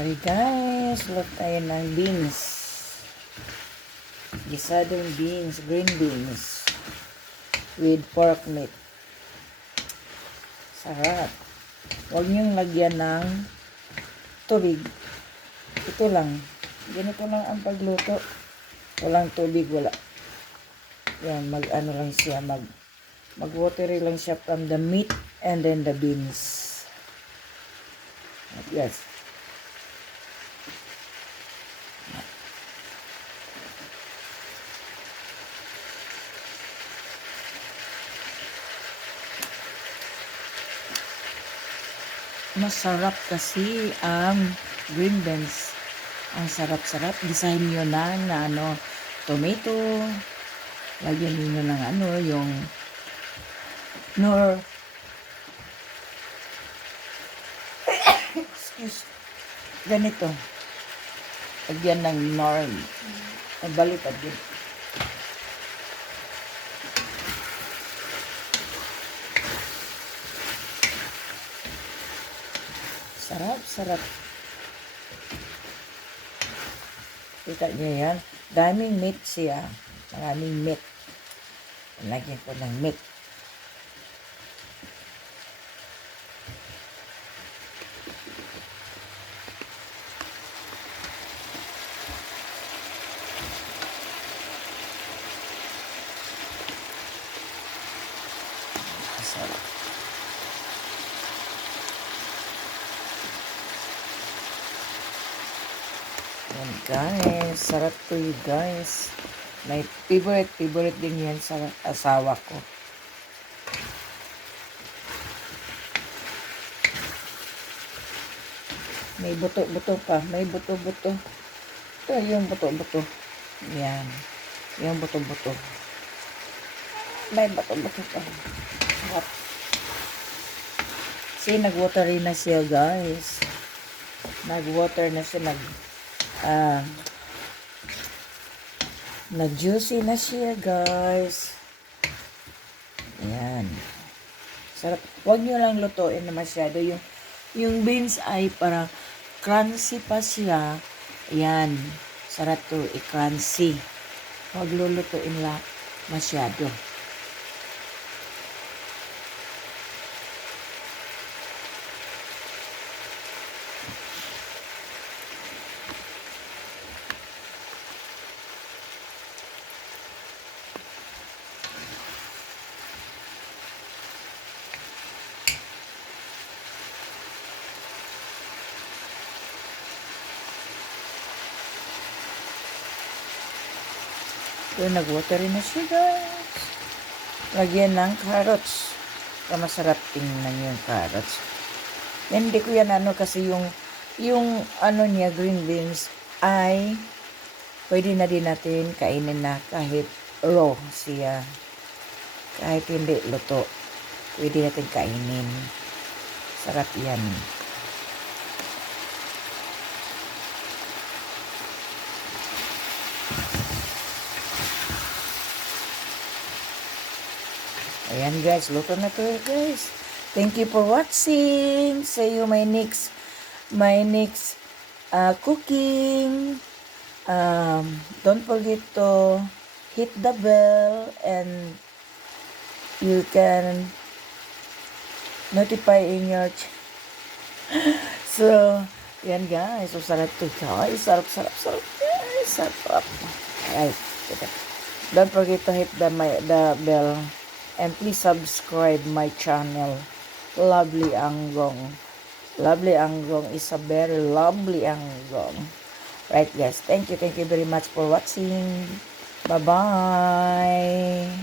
Sorry guys, look tayo ng beans. Gisadong beans, green beans with pork meat. Sarap. Huwag niyong lagyan ng tubig. Ito lang. Ganito lang ang pagluto. Walang tubig, wala. Yan, mag-ano lang siya, mag-watery lang siya from the meat and then the beans. Yes. Masarap kasi ang green beans. Ang sarap-sarap. Design nyo na ano, tomato. Lagyan nyo ng ano, yung nor excuse, ganito. Lagyan ng norm. Baliktad din. Sarap, sarap. Kita niyo yan? Daming meat siya. Maraming meat. Lagyan ko ng meat. Sarap. Yan guys, sarap to you guys. My favorite din yan sa asawa ko. May buto-buto pa, may buto-buto. Ito yung buto-buto. Yan, yung buto-buto. May buto-buto pa. Sarap. See, nag-watery na siya guys. Nag-water na siya, nag-juicy na siya, guys. Ayan. Sarap. Huwag nyo lang lutuin na masyado. Yung beans ay parang crunchy pa siya. Ayan. Sarap to i-crunchy. Huwag lulutuin lang masyado. So, nag-watery na siya, guys. Lagyan ng carrots. Masarap tingnan yung carrots. Yan, hindi ko yan ano kasi yung ano niya, green beans, ay pwede na din natin kainin na kahit raw siya. Kahit hindi luto. Pwede natin kainin. Sarap yan. Ayan guys, luto na to guys. Thank you for watching. See you my next cooking. Don't forget to hit the bell and you can notify in your so, yan guys. So, sarap to guys. Sarap guys. Sarap. Alright. Don't forget to hit the bell. And please subscribe my channel. Lovely Anggong. Lovely Anggong is a very lovely Anggong. Right guys. Thank you very much for watching. Bye-bye.